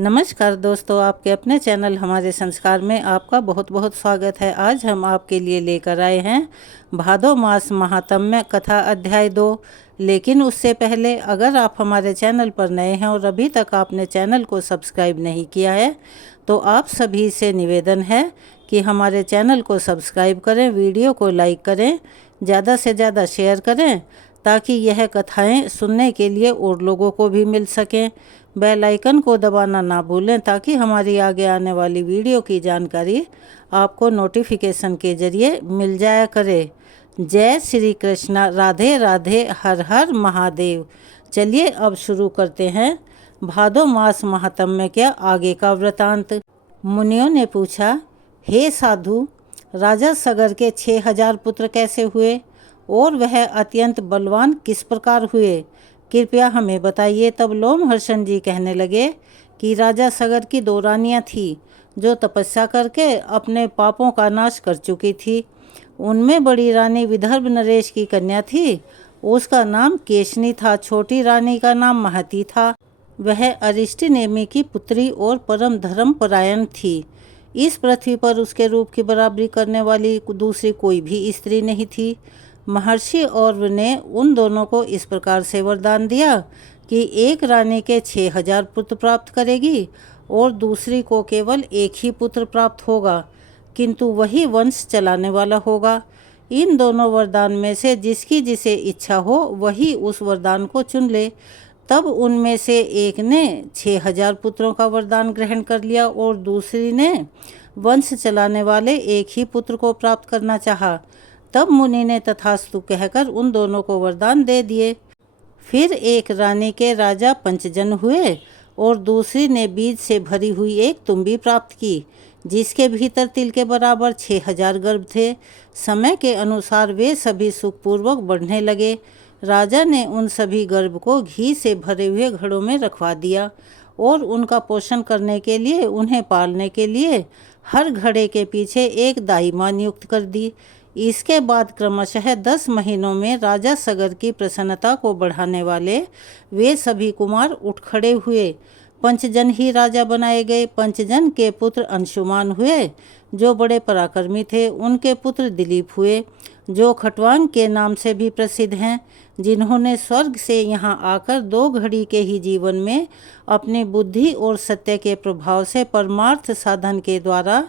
नमस्कार दोस्तों, आपके अपने चैनल हमारे संस्कार में आपका बहुत बहुत स्वागत है। आज हम आपके लिए लेकर आए हैं भादो मास महात्म्य कथा अध्याय 2। लेकिन उससे पहले अगर आप हमारे चैनल पर नए हैं और अभी तक आपने चैनल को सब्सक्राइब नहीं किया है तो आप सभी से निवेदन है कि हमारे चैनल को सब्सक्राइब करें, वीडियो को लाइक करें, ज़्यादा से ज़्यादा शेयर करें ताकि यह कथाएं सुनने के लिए और लोगों को भी मिल सकें। बेल आइकन को दबाना ना भूलें ताकि हमारी आगे आने वाली वीडियो की जानकारी आपको नोटिफिकेशन के जरिए मिल जाया करे। जय श्री कृष्णा, राधे राधे, हर हर महादेव। चलिए अब शुरू करते हैं भादो मास महात्म्य के आगे का वृतांत। मुनियों ने पूछा, हे साधु, राजा सगर के 6000 पुत्र कैसे हुए और वह अत्यंत बलवान किस प्रकार हुए? कृपया हमें बताइए। तब लोमहर्षण जी कहने लगे कि राजा सगर की 2 रानियाँ थीं जो तपस्या करके अपने पापों का नाश कर चुकी थी। उनमें बड़ी रानी विदर्भ नरेश की कन्या थी, उसका नाम केशनी था। छोटी रानी का नाम महती था। वह अरिष्टनेमि की पुत्री और परम धर्म परायण थी। इस पृथ्वी पर उसके रूप की बराबरी करने वाली दूसरी कोई भी स्त्री नहीं थी। महर्षि और ने उन दोनों को इस प्रकार से वरदान दिया कि एक रानी के 6000 पुत्र प्राप्त करेगी और दूसरी को केवल एक ही पुत्र प्राप्त होगा, किंतु वही वंश चलाने वाला होगा। इन दोनों वरदान में से जिसकी जिसे इच्छा हो वही उस वरदान को चुन ले। तब उनमें से एक ने 6000 पुत्रों का वरदान ग्रहण कर लिया और दूसरी ने वंश चलाने वाले एक ही पुत्र को प्राप्त करना चाहा। तब मुनि ने तथास्तु कहकर उन दोनों को वरदान दे दिए। फिर एक रानी के राजा पंचजन हुए और दूसरी ने बीज से भरी हुई एक तुम्बी प्राप्त की जिसके भीतर तिल के बराबर 6000 गर्भ थे। समय के अनुसार वे सभी सुखपूर्वक बढ़ने लगे। राजा ने उन सभी गर्भ को घी से भरे हुए घड़ों में रखवा दिया और उनका पोषण करने के लिए, उन्हें पालने के लिए हर घड़े के पीछे एक दाई मां नियुक्त कर दी। इसके बाद क्रमशः 10 महीनों में राजा सगर की प्रसन्नता को बढ़ाने वाले वे सभी कुमार उठ खड़े हुए। पंचजन ही राजा बनाए गए। पंचजन के पुत्र अंशुमान हुए जो बड़े पराक्रमी थे। उनके पुत्र दिलीप हुए जो खटवांग के नाम से भी प्रसिद्ध हैं, जिन्होंने स्वर्ग से यहाँ आकर 2 घड़ी के ही जीवन में अपनी बुद्धि और सत्य के प्रभाव से परमार्थ साधन के द्वारा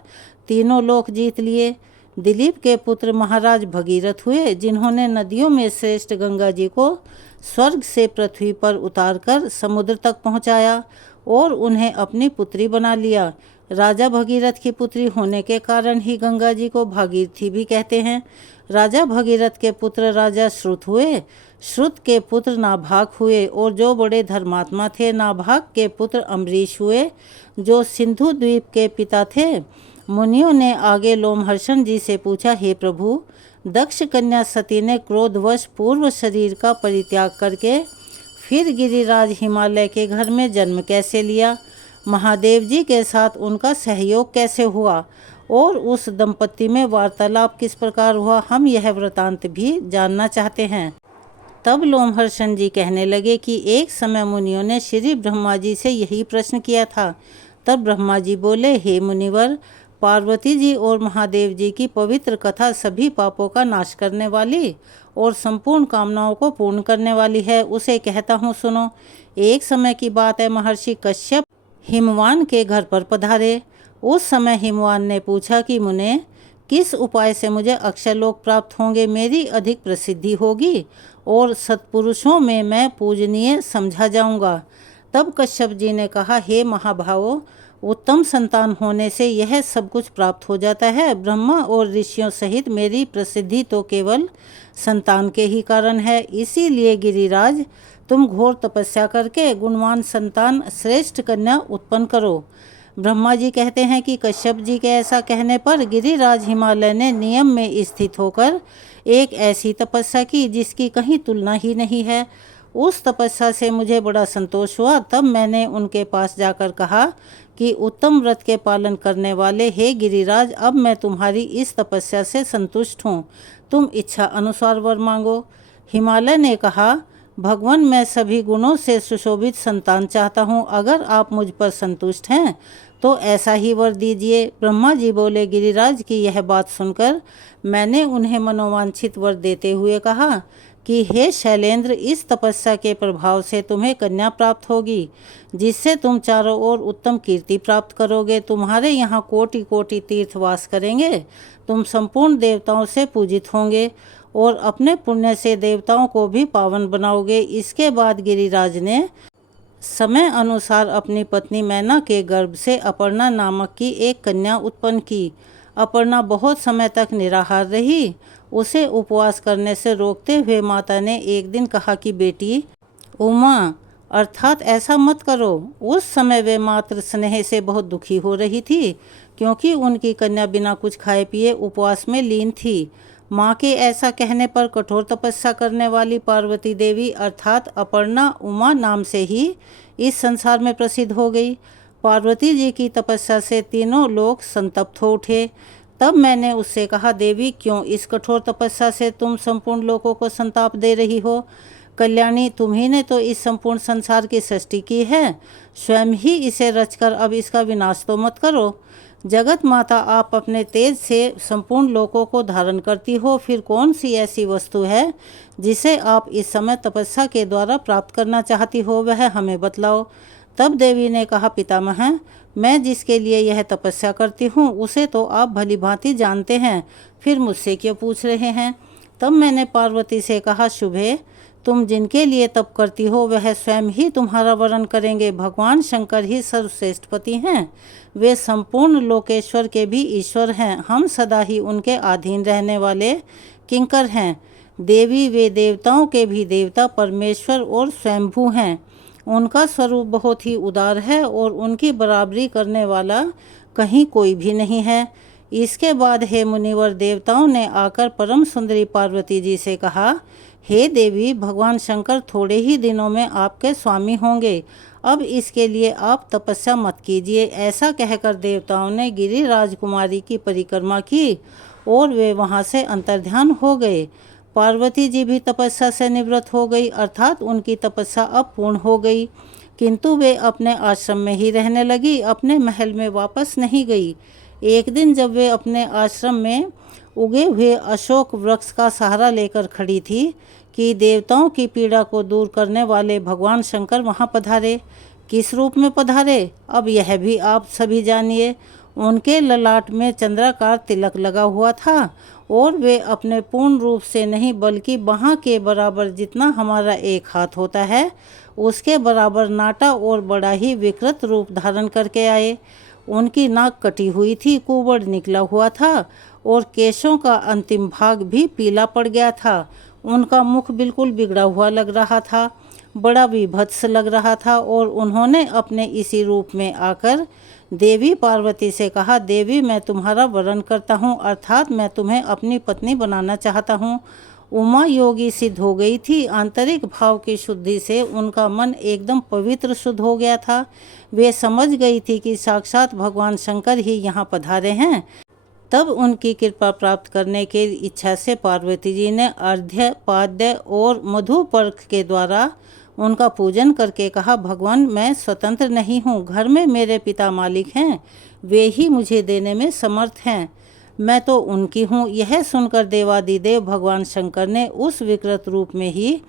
तीनों लोक जीत लिए। दिलीप के पुत्र महाराज भगीरथ हुए जिन्होंने नदियों में श्रेष्ठ गंगा जी को स्वर्ग से पृथ्वी पर उतारकर समुद्र तक पहुंचाया और उन्हें अपनी पुत्री बना लिया। राजा भगीरथ की पुत्री होने के कारण ही गंगा जी को भागीरथी भी कहते हैं। राजा भगीरथ के पुत्र राजा श्रुत हुए। श्रुत के पुत्र नाभाग हुए और जो बड़े धर्मात्मा थे। नाभाग के पुत्र अम्बरीश हुए जो सिंधु द्वीप के पिता थे। मुनियों ने आगे लोमहर्षण जी से पूछा, हे प्रभु, दक्ष कन्या सती ने क्रोधवश पूर्व शरीर का परित्याग करके फिर गिरिराज हिमालय के घर में जन्म कैसे लिया? महादेव जी के साथ उनका सहयोग कैसे हुआ और उस दंपति में वार्तालाप किस प्रकार हुआ? हम यह वृतांत भी जानना चाहते हैं। तब लोमहर्षण जी कहने लगे कि एक समय मुनियों ने श्री ब्रह्मा जी से यही प्रश्न किया था। तब ब्रह्मा जी बोले, हे मुनिवर, पार्वती जी और महादेव जी की पवित्र कथा सभी पापों का नाश करने वाली और संपूर्ण कामनाओं को पूर्ण करने वाली है। उसे कहता हूँ, सुनो। एक समय की बात है, महर्षि कश्यप हिमवान के घर पर पधारे। उस समय हिमवान ने पूछा कि मुने, किस उपाय से मुझे अक्षयलोक प्राप्त होंगे? मेरी अधिक प्रसिद्धि होगी और सत्पुरुषों में मैं पूजनीय समझा जाऊंगा। तब कश्यप जी ने कहा, हे महाभावो, उत्तम संतान होने से यह सब कुछ प्राप्त हो जाता है। ब्रह्मा और ऋषियों सहित मेरी प्रसिद्धि तो केवल संतान के ही कारण है। इसीलिए गिरिराज, तुम घोर तपस्या करके गुणवान संतान श्रेष्ठ कन्या उत्पन्न करो। ब्रह्मा जी कहते हैं कि कश्यप जी के ऐसा कहने पर गिरिराज हिमालय ने नियम में स्थित होकर एक ऐसी तपस्या की जिसकी कहीं तुलना ही नहीं है। उस तपस्या से मुझे बड़ा संतोष हुआ। तब मैंने उनके पास जाकर कहा कि उत्तम व्रत के पालन करने वाले हे गिरिराज, अब मैं तुम्हारी इस तपस्या से संतुष्ट हूँ। तुम इच्छा अनुसार वर मांगो। हिमालय ने कहा, भगवान, मैं सभी गुणों से सुशोभित संतान चाहता हूँ। अगर आप मुझ पर संतुष्ट हैं तो ऐसा ही वर दीजिए। ब्रह्मा जी बोले, गिरिराज की यह बात सुनकर मैंने उन्हें मनोवांछित वर देते हुए कहा कि हे शैलेंद्र, इस तपस्या के प्रभाव से तुम्हें कन्या प्राप्त होगी, जिससे तुम चारों ओर उत्तम कीर्ति प्राप्त करोगे। तुम्हारे यहाँ कोटि कोटि तीर्थ वास करेंगे। तुम संपूर्ण देवताओं से पूजित होंगे और अपने पुण्य से देवताओं को भी पावन बनाओगे। इसके बाद गिरिराज ने समय अनुसार अपनी पत्नी मैना के गर्भ से अपर्णा नामक की एक कन्या उत्पन्न की। अपर्णा बहुत समय तक निराहार रही। उसे उपवास करने से रोकते हुए माता ने एक दिन कहा कि बेटी उमा, अर्थात ऐसा मत करो। उस समय वे मात्र स्नेह से बहुत दुखी हो रही थी, क्योंकि उनकी कन्या बिना कुछ खाए पिए उपवास में लीन थी। माँ के ऐसा कहने पर कठोर तपस्या करने वाली पार्वती देवी अर्थात अपर्णा उमा नाम से ही इस संसार में प्रसिद्ध हो गई। पार्वती जी की तपस्या से तीनों लोग संतप्त हो उठे। तब मैंने उससे कहा, देवी, क्यों इस कठोर तपस्या से तुम संपूर्ण लोगों को संताप दे रही हो? कल्याणी, तुम्ही ने तो इस संपूर्ण संसार की सृष्टि की है, स्वयं ही इसे रचकर अब इसका विनाश तो मत करो। जगत माता, आप अपने तेज से संपूर्ण लोकों को धारण करती हो, फिर कौन सी ऐसी वस्तु है जिसे आप इस समय तपस्या के द्वारा प्राप्त करना चाहती हो, वह हमें बतलाओ। तब देवी ने कहा, पितामह, मैं जिसके लिए यह तपस्या करती हूँ उसे तो आप भली भांति जानते हैं, फिर मुझसे क्यों पूछ रहे हैं? तब मैंने पार्वती से कहा, शुभे, तुम जिनके लिए तप करती हो वह स्वयं ही तुम्हारा वरण करेंगे। भगवान शंकर ही सर्वश्रेष्ठ पति हैं। वे संपूर्ण लोकेश्वर के भी ईश्वर हैं। हम सदा ही उनके अधीन रहने वाले किंकर हैं। देवी, वे देवताओं के भी देवता परमेश्वर और स्वयंभू हैं। उनका स्वरूप बहुत ही उदार है और उनकी बराबरी करने वाला कहीं कोई भी नहीं है। इसके बाद हे मुनिवर, देवताओं ने आकर परम सुंदरी पार्वती जी से कहा, हे देवी, भगवान शंकर थोड़े ही दिनों में आपके स्वामी होंगे। अब इसके लिए आप तपस्या मत कीजिए। ऐसा कहकर देवताओं ने गिरि राजकुमारी की परिक्रमा की और वे वहां से अंतर्ध्यान हो गए। पार्वती जी भी तपस्या से निवृत्त हो गई, अर्थात उनकी तपस्या अब पूर्ण हो गई, किंतु वे अपने आश्रम में ही रहने लगी, अपने महल में वापस नहीं गई। एक दिन जब वे अपने आश्रम में उगे हुए अशोक वृक्ष का सहारा लेकर खड़ी थी कि देवताओं की पीड़ा को दूर करने वाले भगवान शंकर वहां पधारे। किस रूप में पधारे, अब यह भी आप सभी जानिए। उनके ललाट में चंद्राकार तिलक लगा हुआ था और वे अपने पूर्ण रूप से नहीं बल्कि बाह के बराबर, जितना हमारा एक हाथ होता है उसके बराबर नाटा और बड़ा ही विकृत रूप धारण करके आए। उनकी नाक कटी हुई थी, कुबड़ निकला हुआ था और केशों का अंतिम भाग भी पीला पड़ गया था। उनका मुख बिल्कुल बिगड़ा हुआ लग रहा था, बड़ा विभत्स लग रहा था और उन्होंने अपने इसी रूप में आकर देवी पार्वती से कहा, देवी, मैं तुम्हारा वरण करता हूँ, अर्थात मैं तुम्हें अपनी पत्नी बनाना चाहता हूँ। उमा योगी सिद्ध हो गई थी। आंतरिक भाव की शुद्धि से उनका मन एकदम पवित्र शुद्ध हो गया था। वे समझ गई थी कि साक्षात भगवान शंकर ही यहाँ पधारे हैं। तब उनकी कृपा प्राप्त करने की इच्छा से पार्वती जी ने अर्घ्य, पाद्य और मधुपर्क के द्वारा उनका पूजन करके कहा, भगवान, मैं स्वतंत्र नहीं हूँ, घर में मेरे पिता मालिक हैं, वे ही मुझे देने में समर्थ हैं, मैं तो उनकी हूँ। यह सुनकर देवादिदेव भगवान शंकर ने उस विकृत रूप में ही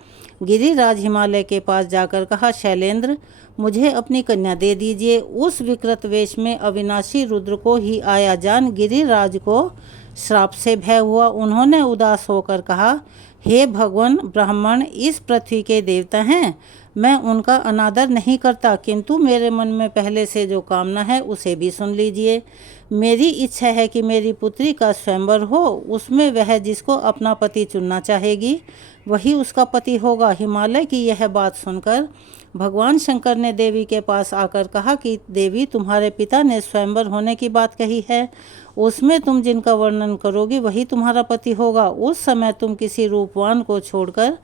गिरिराज हिमालय के पास जाकर कहा, शैलेंद्र, मुझे अपनी कन्या दे दीजिए। उस विकृत वेश में अविनाशी रुद्र को ही आया जान गिरिराज को श्राप से भय हुआ। उन्होंने उदास होकर कहा, हे भगवान, ब्राह्मण इस पृथ्वी के देवता हैं, मैं उनका अनादर नहीं करता, किंतु मेरे मन में पहले से जो कामना है उसे भी सुन लीजिए। मेरी इच्छा है कि मेरी पुत्री का स्वयंवर हो, उसमें वह जिसको अपना पति चुनना चाहेगी वही उसका पति होगा। हिमालय की यह बात सुनकर भगवान शंकर ने देवी के पास आकर कहा कि देवी, तुम्हारे पिता ने स्वयंवर होने की बात कही है, उसमें तुम जिनका वर्णन करोगी वही तुम्हारा पति होगा। उस समय तुम किसी रूपवान को छोड़कर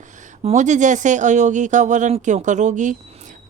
मुझ जैसे अयोगी का वरण क्यों करोगी?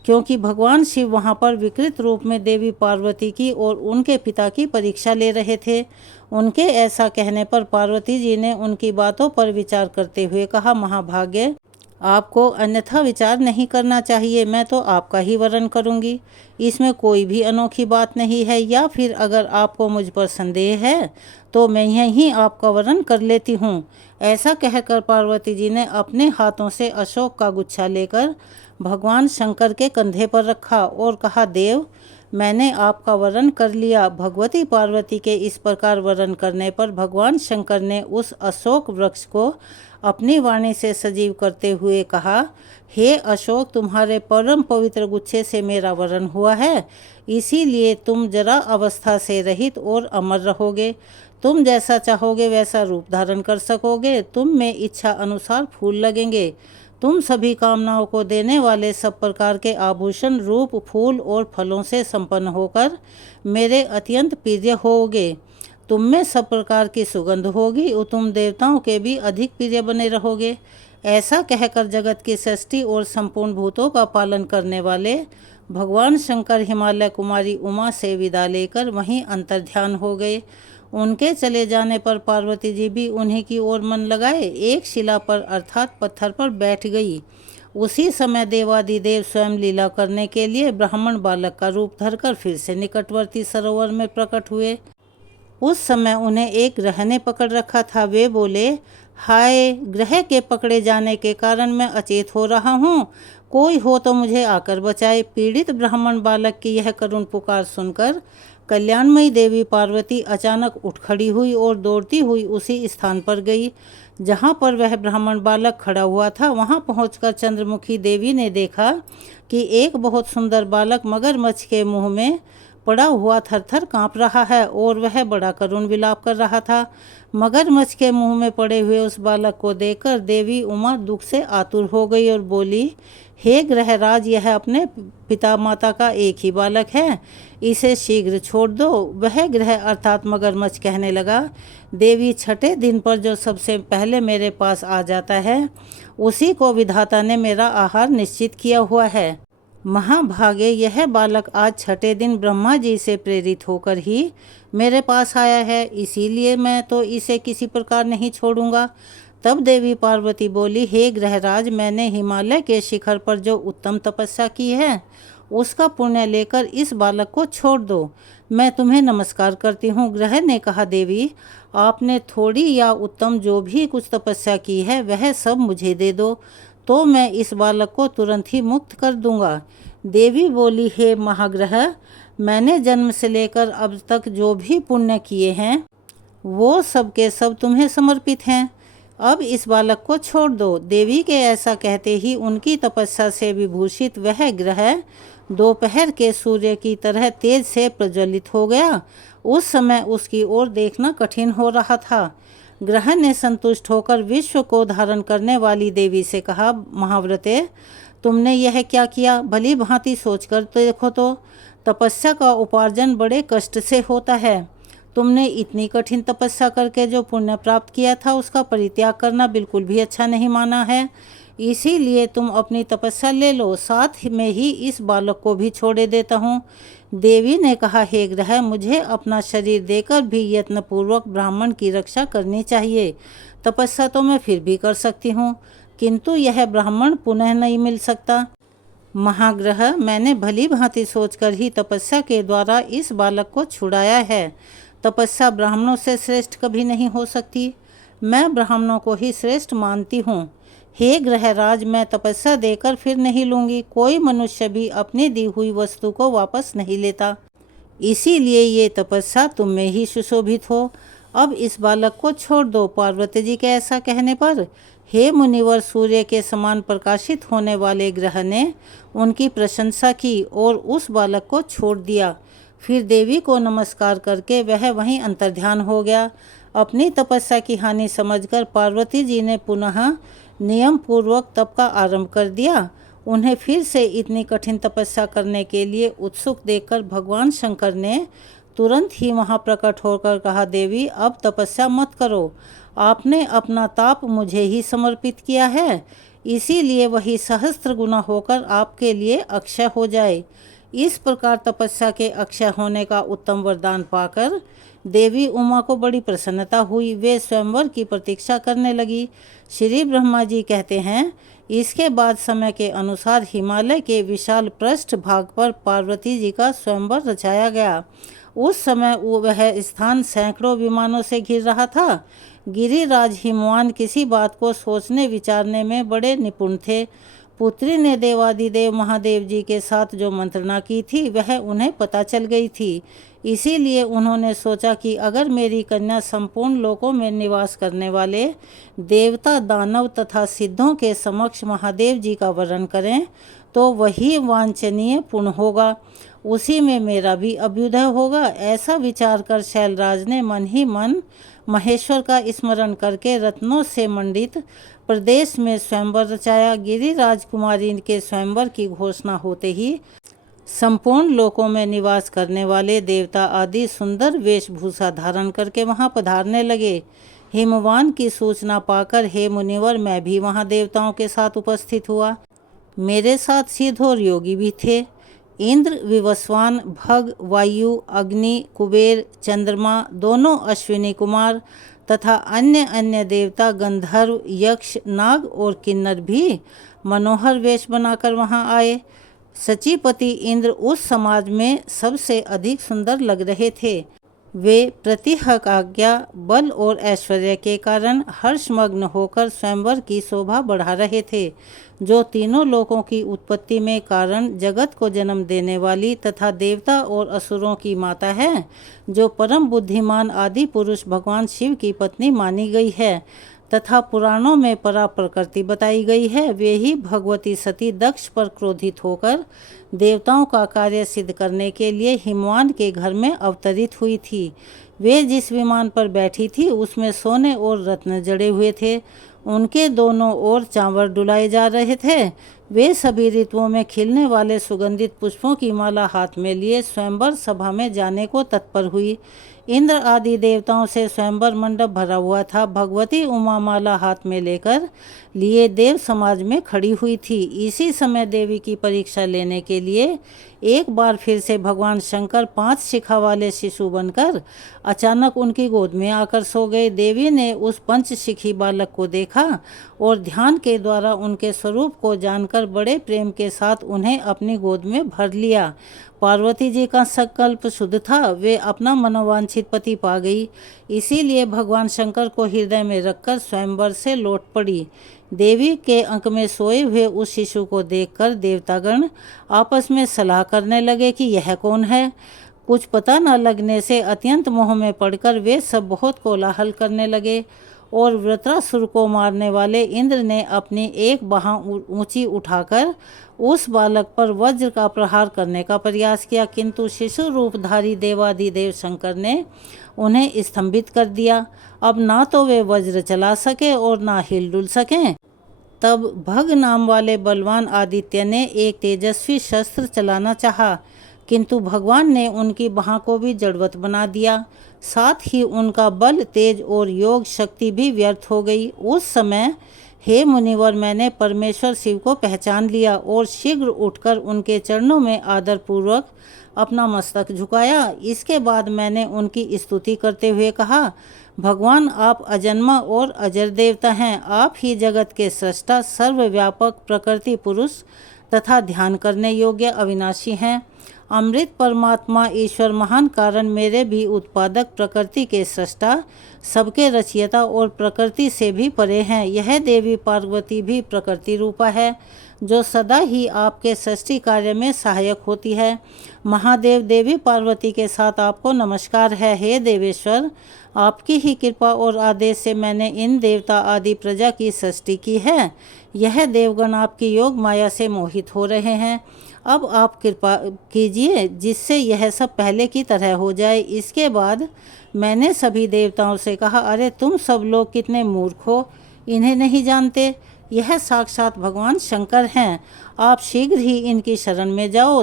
क्योंकि भगवान शिव वहाँ पर विकृत रूप में देवी पार्वती की और उनके पिता की परीक्षा ले रहे थे। उनके ऐसा कहने पर पार्वती जी ने उनकी बातों पर विचार करते हुए कहा, महाभाग्य, आपको अन्यथा विचार नहीं करना चाहिए, मैं तो आपका ही वरण करूंगी। इसमें कोई भी अनोखी बात नहीं है, या फिर अगर आपको मुझ पर संदेह है तो मैं यहीं आपका वरण कर लेती हूँ। ऐसा कहकर पार्वती जी ने अपने हाथों से अशोक का गुच्छा लेकर भगवान शंकर के कंधे पर रखा और कहा, देव, मैंने आपका वरण कर लिया। भगवती पार्वती के इस प्रकार वरण करने पर भगवान शंकर ने उस अशोक वृक्ष को अपनी वाणी से सजीव करते हुए कहा, हे अशोक, तुम्हारे परम पवित्र गुच्छे से मेरा वरण हुआ है, इसीलिए तुम जरा अवस्था से रहित और अमर रहोगे। तुम जैसा चाहोगे वैसा रूप धारण कर सकोगे। तुम में इच्छा अनुसार फूल लगेंगे। तुम सभी कामनाओं को देने वाले सब प्रकार के आभूषण, रूप, फूल और फलों से संपन्न होकर मेरे अत्यंत प्रिय होगे। तुम में सब प्रकार की सुगंध होगी और तुम देवताओं के भी अधिक प्रिय बने रहोगे। ऐसा कहकर जगत की सृष्टि और संपूर्ण भूतों का पालन करने वाले भगवान शंकर हिमालय कुमारी उमा से विदा लेकर वहीं अंतर्ध्यान हो गए। उनके चले जाने पर पार्वती जी भी उन्हीं की ओर मन लगाए एक शिला पर अर्थात पत्थर पर बैठ गई। उसी समय देवादिदेव स्वयं लीला करने के लिए ब्राह्मण बालक का रूप धरकर फिर से निकटवर्ती सरोवर में प्रकट हुए। उस समय उन्हें एक ग्रह ने पकड़ रखा था। वे बोले, हाय, ग्रह के पकड़े जाने के कारण मैं अचेत हो रहा हूँ, कोई हो तो मुझे आकर बचाए। पीड़ित ब्राह्मण बालक की यह करुण पुकार सुनकर कल्याणमयी देवी पार्वती अचानक उठ खड़ी हुई और दौड़ती हुई उसी स्थान पर गई जहाँ पर वह ब्राह्मण बालक खड़ा हुआ था। वहाँ पहुंचकर चंद्रमुखी देवी ने देखा कि एक बहुत सुंदर बालक मगरमच्छ के मुंह में पड़ा हुआ थरथर कांप रहा है और वह बड़ा करुण विलाप कर रहा था। मगरमच्छ के मुंह में पड़े हुए उस बालक को देखकर देवी उमा दुख से आतुर हो गई और बोली, हे ग्रहराज, यह अपने पिता माता का एक ही बालक है, इसे शीघ्र छोड़ दो। वह ग्रह अर्थात मगरमच्छ कहने लगा, देवी, छठे दिन पर जो सबसे पहले मेरे पास आ जाता है उसी को विधाता ने मेरा आहार निश्चित किया हुआ है। महाभागे, यह बालक आज छठे दिन ब्रह्मा जी से प्रेरित होकर ही मेरे पास आया है, इसीलिए मैं तो इसे किसी प्रकार नहीं छोड़ूंगा। तब देवी पार्वती बोली, हे ग्रहराज, मैंने हिमालय के शिखर पर जो उत्तम तपस्या की है उसका पुण्य लेकर इस बालक को छोड़ दो। मैं तुम्हें नमस्कार करती हूँ। ग्रह ने कहा, देवी, आपने थोड़ी या उत्तम जो भी कुछ तपस्या की है वह सब मुझे दे दो, तो मैं इस बालक को तुरंत ही मुक्त कर दूंगा। देवी बोली, हे महाग्रह, मैंने जन्म से लेकर अब तक जो भी पुण्य किए हैं वो सब के सब तुम्हें समर्पित हैं। अब इस बालक को छोड़ दो। देवी के ऐसा कहते ही उनकी तपस्या से विभूषित वह ग्रह दोपहर के सूर्य की तरह तेज से प्रज्वलित हो गया। उस समय उसकी ओर देखना कठिन हो रहा था। ग्रह ने संतुष्ट होकर विश्व को धारण करने वाली देवी से कहा, महाव्रते, तुमने यह क्या किया? भली भांति सोचकर तो देखो तो। तपस्या का उपार्जन बड़े कष्ट से होता है। तुमने इतनी कठिन तपस्या करके जो पुण्य प्राप्त किया था उसका परित्याग करना बिल्कुल भी अच्छा नहीं माना है। इसीलिए तुम अपनी तपस्या ले लो, साथ में ही इस बालक को भी छोड़े देता हूँ। देवी ने कहा, हे ग्रह, मुझे अपना शरीर देकर भी यत्नपूर्वक ब्राह्मण की रक्षा करनी चाहिए। तपस्या तो मैं फिर भी कर सकती हूँ, किंतु यह ब्राह्मण पुनः नहीं मिल सकता। महाग्रह, मैंने भली भांति सोचकर ही तपस्या के द्वारा इस बालक को छुड़ाया है। तपस्या ब्राह्मणों से श्रेष्ठ कभी नहीं हो सकती। मैं ब्राह्मणों को ही श्रेष्ठ मानती हूँ। हे ग्रहराज, मैं तपस्या देकर फिर नहीं लूँगी। कोई मनुष्य भी अपनी दी हुई वस्तु को वापस नहीं लेता, इसीलिए ये तपस्या तुम में ही सुशोभित हो। अब इस बालक को छोड़ दो। पार्वती जी के ऐसा कहने पर हे मुनिवर, सूर्य के समान प्रकाशित होने वाले ग्रह ने उनकी प्रशंसा की और उस बालक को छोड़ दिया। फिर देवी को नमस्कार करके वह वहीं अंतर्ध्यान हो गया। अपनी तपस्या की हानि समझकर पार्वती जी ने पुनः नियम पूर्वक तप का आरंभ कर दिया। उन्हें फिर से इतनी कठिन तपस्या करने के लिए उत्सुक देखकर भगवान शंकर ने तुरंत ही वहाँ प्रकट होकर कहा, देवी, अब तपस्या मत करो। आपने अपना ताप मुझे ही समर्पित किया है, इसीलिए वही सहस्त्र गुना होकर आपके लिए अक्षय हो जाए। इस प्रकार तपस्या के अक्षय होने का उत्तम वरदान पाकर देवी उमा को बड़ी प्रसन्नता हुई। वे स्वयंवर की प्रतीक्षा करने लगी। श्री ब्रह्मा जी कहते हैं, इसके बाद समय के अनुसार हिमालय के विशाल पृष्ठ भाग पर पार्वती जी का स्वयंवर रचाया गया। उस समय वह स्थान सैकड़ों विमानों से घिर रहा था। गिरिराज हिमवान किसी बात को सोचने विचारने में बड़े निपुण थे। पुत्री ने देवादिदेव महादेव जी के साथ जो मंत्रणा की थी वह उन्हें पता चल गई थी। इसीलिए उन्होंने सोचा कि अगर मेरी कन्या संपूर्ण लोकों में निवास करने वाले देवता, दानव तथा सिद्धों के समक्ष महादेव जी का वरण करें तो वही वांछनीय पुण्य होगा, उसी में मेरा भी अभ्युदय होगा। ऐसा विचार कर शैलराज ने मन ही मन महेश्वर का स्मरण करके रत्नों से मंडित प्रदेश में स्वयंवर रचाया। गिरिराज कुमारी के स्वयंवर की घोषणा होते ही संपूर्ण लोकों में निवास करने वाले देवता आदि सुंदर वेशभूषा धारण करके वहां पधारने लगे। हिमवान की सूचना पाकर हे मुनिवर, मैं भी वहां देवताओं के साथ उपस्थित हुआ। मेरे साथ सिद्ध और योगी भी थे। इंद्र, विवस्वान, भग, वायु, अग्नि, कुबेर, चंद्रमा, दोनों अश्विनी कुमार तथा अन्य अन्य देवता, गंधर्व, यक्ष, नाग और किन्नर भी मनोहर वेश बनाकर वहां आए। सचीपति इंद्र उस समाज में सबसे अधिक सुंदर लग रहे थे। वे प्रतिहक आज्ञा, बल और ऐश्वर्य के कारण हर्षमग्न होकर स्वयंवर की शोभा बढ़ा रहे थे। जो तीनों लोकों की उत्पत्ति में कारण, जगत को जन्म देने वाली तथा देवता और असुरों की माता है, जो परम बुद्धिमान आदि पुरुष भगवान शिव की पत्नी मानी गई है तथा पुराणों में परा प्रकृति बताई गई है, वे ही भगवती सती दक्ष पर क्रोधित होकर देवताओं का कार्य सिद्ध करने के लिए हिमवान के घर में अवतरित हुई थी। वे जिस विमान पर बैठी थी उसमें सोने और रत्न जड़े हुए थे। उनके दोनों ओर चांवर डुलाए जा रहे थे। वे सभी ऋतुओं में खिलने वाले सुगंधित पुष्पों की माला हाथ में लिए स्वयंवर सभा में जाने को तत्पर हुई। इंद्र आदि देवताओं से स्वयंवर मंडप भरा हुआ था। भगवती उमा माला हाथ में लेकर लिए देव समाज में खड़ी हुई थी। इसी समय देवी की परीक्षा लेने के लिए एक बार फिर से भगवान शंकर 5 शिखा वाले शिशु बनकर अचानक उनकी गोद में आकर सो गए। देवी ने उस पंचशिखी बालक को देखा और ध्यान के द्वारा उनके स्वरूप को जानकर बड़े प्रेम के साथ उन्हें अपनी गोद में भर लिया। पार्वती जी का संकल्प शुद्ध था, वे अपना मनोवांछित पति पा गई। इसीलिए भगवान शंकर को हृदय में रखकर स्वयंवर से लौट पड़ी। देवी के अंक में सोए हुए उस शिशु को देखकर देवतागण आपस में सलाह करने लगे कि यह कौन है। कुछ पता न लगने से अत्यंत मोह में पड़कर वे सब बहुत कोलाहल करने लगे और वृत्रासुर को मारने वाले इंद्र ने अपनी एक बाह ऊंची उठाकर उस बालक पर वज्र का प्रहार करने का प्रयास किया, किंतु शिशु रूपधारी देवादिदेव शंकर ने उन्हें स्तंभित कर दिया। अब ना तो वे वज्र चला सके और ना हिलडुल सकें। तब भग नाम वाले बलवान आदित्य ने एक तेजस्वी शस्त्र चलाना चाहा, किंतु भगवान ने उनकी बाह को भी जड़वत बना दिया। साथ ही उनका बल, तेज और योग शक्ति भी व्यर्थ हो गई। उस समय हे मुनिवर, मैंने परमेश्वर शिव को पहचान लिया और शीघ्र उठकर उनके चरणों में आदरपूर्वक अपना मस्तक झुकाया। इसके बाद मैंने उनकी स्तुति करते हुए कहा, भगवान आप अजन्मा और अजर देवता हैं। आप ही जगत के सृष्टा, सर्वव्यापक, प्रकृति पुरुष तथा ध्यान करने योग्य अविनाशी हैं। अमृत परमात्मा ईश्वर महान कारण मेरे भी उत्पादक, प्रकृति के सृष्टा, सबके रचयिता और प्रकृति से भी परे हैं। यह देवी पार्वती भी प्रकृति रूपा है, जो सदा ही आपके सृष्टि कार्य में सहायक होती है। महादेव, देवी पार्वती के साथ आपको नमस्कार है। हे देवेश्वर, आपकी ही कृपा और आदेश से मैंने इन देवता आदि प्रजा की सृष्टि की है। यह देवगण आपकी योग माया से मोहित हो रहे हैं। अब आप कृपा कीजिए जिससे यह सब पहले की तरह हो जाए। इसके बाद मैंने सभी देवताओं से कहा, अरे तुम सब लोग कितने मूर्ख हो, इन्हें नहीं जानते। यह साक्षात भगवान शंकर हैं। आप शीघ्र ही इनकी शरण में जाओ।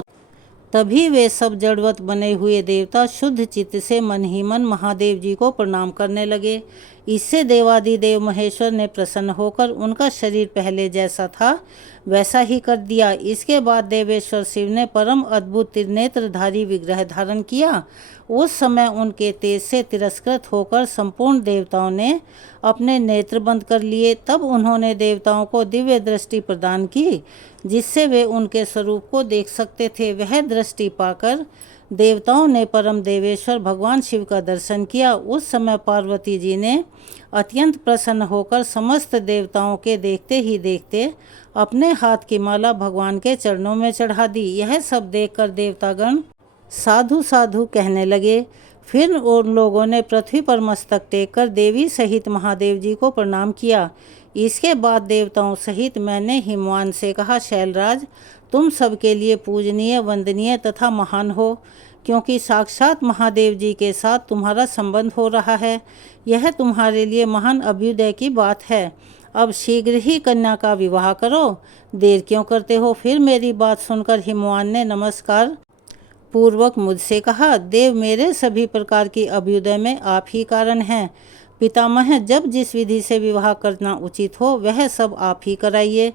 तभी वे सब जड़वत बने हुए देवता शुद्ध चित्त से मन ही मन महादेव जी को प्रणाम करने लगे। इससे देवादिदेव महेश्वर ने प्रसन्न होकर उनका शरीर पहले जैसा था वैसा ही कर दिया। इसके बाद देवेश्वर शिव ने परम अद्भुत त्रिनेत्रधारी विग्रह धारण किया। उस समय उनके तेज से तिरस्कृत होकर संपूर्ण देवताओं ने अपने नेत्र बंद कर लिए। तब उन्होंने देवताओं को दिव्य दृष्टि प्रदान की, जिससे वे उनके स्वरूप को देख सकते थे। वह दृष्टि पाकर देवताओं ने परम देवेश्वर भगवान शिव का दर्शन किया। उस समय पार्वती जी ने अत्यंत प्रसन्न होकर समस्त देवताओं के देखते ही देखते अपने हाथ की माला भगवान के चरणों में चढ़ा दी। यह सब देखकर देवतागण साधु साधु कहने लगे। फिर उन लोगों ने पृथ्वी पर मस्तक टेक कर देवी सहित महादेव जी को प्रणाम किया। इसके बाद देवताओं सहित मैंने हिमवान से कहा, शैलराज, तुम सबके लिए पूजनीय, वंदनीय तथा महान हो, क्योंकि साक्षात महादेव जी के साथ तुम्हारा संबंध हो रहा है। यह तुम्हारे लिए महान अभ्युदय की बात है। अब शीघ्र ही कन्या का विवाह करो, देर क्यों करते हो। फिर मेरी बात सुनकर हिमवान ने नमस्कार पूर्वक मुझसे कहा, देव, मेरे सभी प्रकार की अभ्युदय में आप ही कारण हैं। पितामह, जब जिस विधि से विवाह करना उचित हो वह सब आप ही कराइए।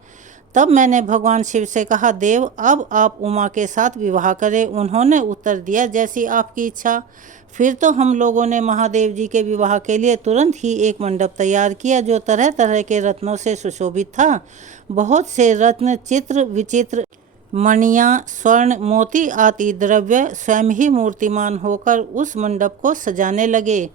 तब मैंने भगवान शिव से कहा, देव, अब आप उमा के साथ विवाह करें। उन्होंने उत्तर दिया, जैसी आपकी इच्छा। फिर तो हम लोगों ने महादेव जी के विवाह के लिए तुरंत ही एक मंडप तैयार किया, जो तरह तरह के रत्नों से सुशोभित था। बहुत से रत्न, चित्र विचित्र मणियाँ, स्वर्ण, मोती आदि द्रव्य स्वयं ही मूर्तिमान होकर उस मंडप को सजाने लगे।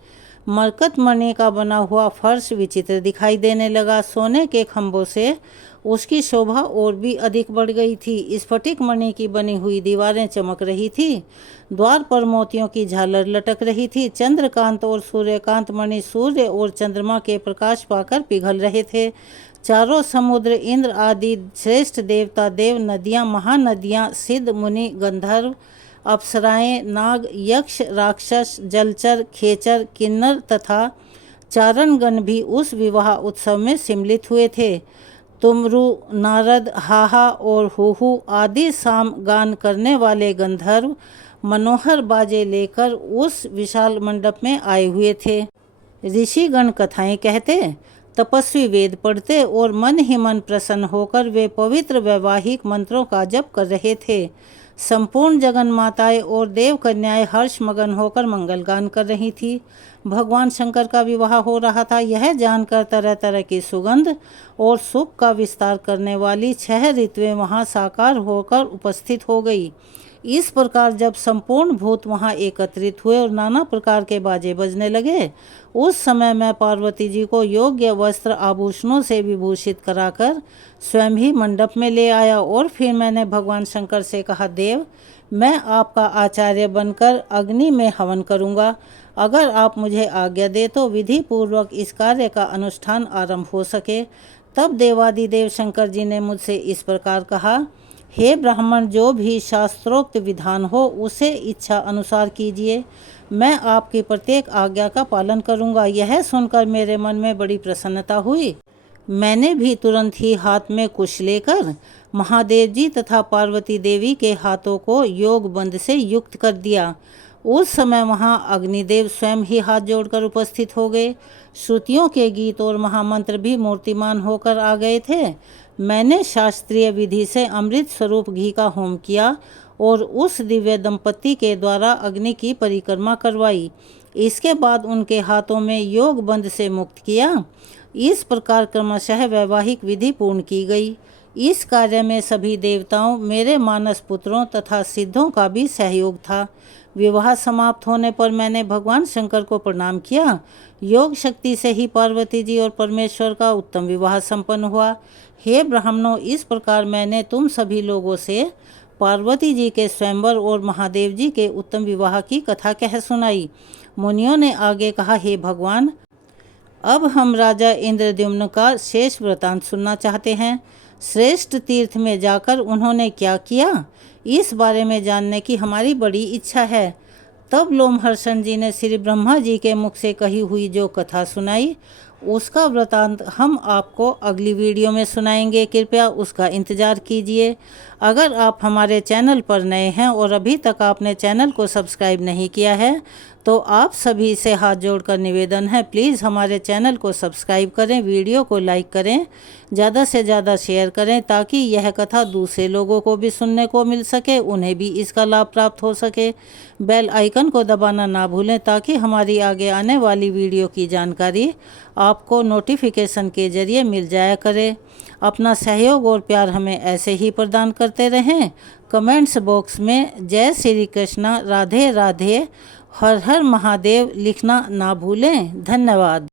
मरकत मणि का बना हुआ फर्श विचित्र दिखाई देने लगा। सोने के खंभों से उसकी शोभा और भी अधिक बढ़ गई थी। स्फटिक मणि की बनी हुई दीवारें चमक रही थी। द्वार पर मोतियों की झालर लटक रही थी। चंद्रकांत और सूर्यकांत मणि सूर्य और चंद्रमा के प्रकाश पाकर पिघल रहे थे। चारों समुद्र, इंद्र आदि श्रेष्ठ देवता, देव, नदियाँ, महानदियाँ, सिद्ध, मुनि, गंधर्व, अप्सराएं, नाग, यक्ष, राक्षस, जलचर, खेचर, किन्नर तथा चारणगण भी उस विवाह उत्सव में सम्मिलित हुए थे। तुमरु, नारद, हाहा और हुहु आदि साम गान करने वाले गंधर्व मनोहर बाजे लेकर उस विशाल मंडप में आए हुए थे। ऋषिगण कथाएं कहते, तपस्वी वेद पढ़ते और मन ही मन प्रसन्न होकर वे पवित्र वैवाहिक मंत्रों का जप कर रहे थे। संपूर्ण जगन माताएं और देव कन्याएं हर्षमगन होकर मंगल गान कर रही थी। भगवान शंकर का विवाह हो रहा था। यह जानकर तरह तरह की सुगंध और सुख का विस्तार करने वाली 6 ऋतुएं वहां साकार होकर उपस्थित हो गई। इस प्रकार जब संपूर्ण भूत वहां एकत्रित हुए और नाना प्रकार के बाजे बजने लगे, उस समय मैं पार्वती जी को योग्य वस्त्र आभूषणों से विभूषित कराकर स्वयं ही मंडप में ले आया। और फिर मैंने भगवान शंकर से कहा, देव, मैं आपका आचार्य बनकर अग्नि में हवन करूंगा। अगर आप मुझे आज्ञा दे तो विधि पूर्वक इस कार्य का अनुष्ठान आरंभ हो सके। तब देवादिदेव शंकर जी ने मुझसे इस प्रकार कहा, हे ब्राह्मण, जो भी शास्त्रोक्त विधान हो उसे इच्छा अनुसार कीजिए। मैं आपकी प्रत्येक आज्ञा का पालन करूंगा। यह सुनकर मेरे मन में बड़ी प्रसन्नता हुई। मैंने भी तुरंत ही हाथ में कुश लेकर महादेव जी तथा पार्वती देवी के हाथों को योग बंद से युक्त कर दिया। उस समय वहां अग्निदेव स्वयं ही हाथ जोड़कर उपस्थित हो गए। श्रुतियों के गीत और महामंत्र भी मूर्तिमान होकर आ गए थे। मैंने शास्त्रीय विधि से अमृत स्वरूप घी का होम किया और उस दिव्य दंपति के द्वारा अग्नि की परिक्रमा करवाई। इसके बाद उनके हाथों में योग बंद से मुक्त किया। इस प्रकार क्रमशः वैवाहिक विधि पूर्ण की गई। इस कार्य में सभी देवताओं, मेरे मानस पुत्रों तथा सिद्धों का भी सहयोग था। विवाह समाप्त होने पर मैंने भगवान शंकर को प्रणाम किया। योग शक्ति से ही पार्वती जी और परमेश्वर का उत्तम विवाह संपन्न हुआ। हे ब्राह्मणों, इस प्रकार मैंने तुम सभी लोगों से पार्वती जी के स्वयंवर और महादेव जी के उत्तम विवाह की कथा कह सुनाई। मुनियों ने आगे कहा, हे भगवान, अब हम राजा इंद्रद्युम्न का शेष वृतांत सुनना चाहते हैं। श्रेष्ठ तीर्थ में जाकर उन्होंने क्या किया, इस बारे में जानने की हमारी बड़ी इच्छा है। तब लोमहर्षण जी ने श्री ब्रह्मा जी के मुख से कही हुई जो कथा सुनाई, उसका वृतांत हम आपको अगली वीडियो में सुनाएंगे। कृपया उसका इंतज़ार कीजिए। अगर आप हमारे चैनल पर नए हैं और अभी तक आपने चैनल को सब्सक्राइब नहीं किया है तो आप सभी से हाथ जोड़कर निवेदन है, प्लीज़ हमारे चैनल को सब्सक्राइब करें, वीडियो को लाइक करें, ज़्यादा से ज़्यादा शेयर करें ताकि यह कथा दूसरे लोगों को भी सुनने को मिल सके, उन्हें भी इसका लाभ प्राप्त हो सके। बेल आइकन को दबाना ना भूलें ताकि हमारी आगे आने वाली वीडियो की जानकारी आपको नोटिफिकेशन के ज़रिए मिल जाया करे। अपना सहयोग और प्यार हमें ऐसे ही प्रदान करते रहें। कमेंट्स बॉक्स में जय श्री कृष्णा, राधे राधे, हर हर महादेव लिखना ना भूलें। धन्यवाद।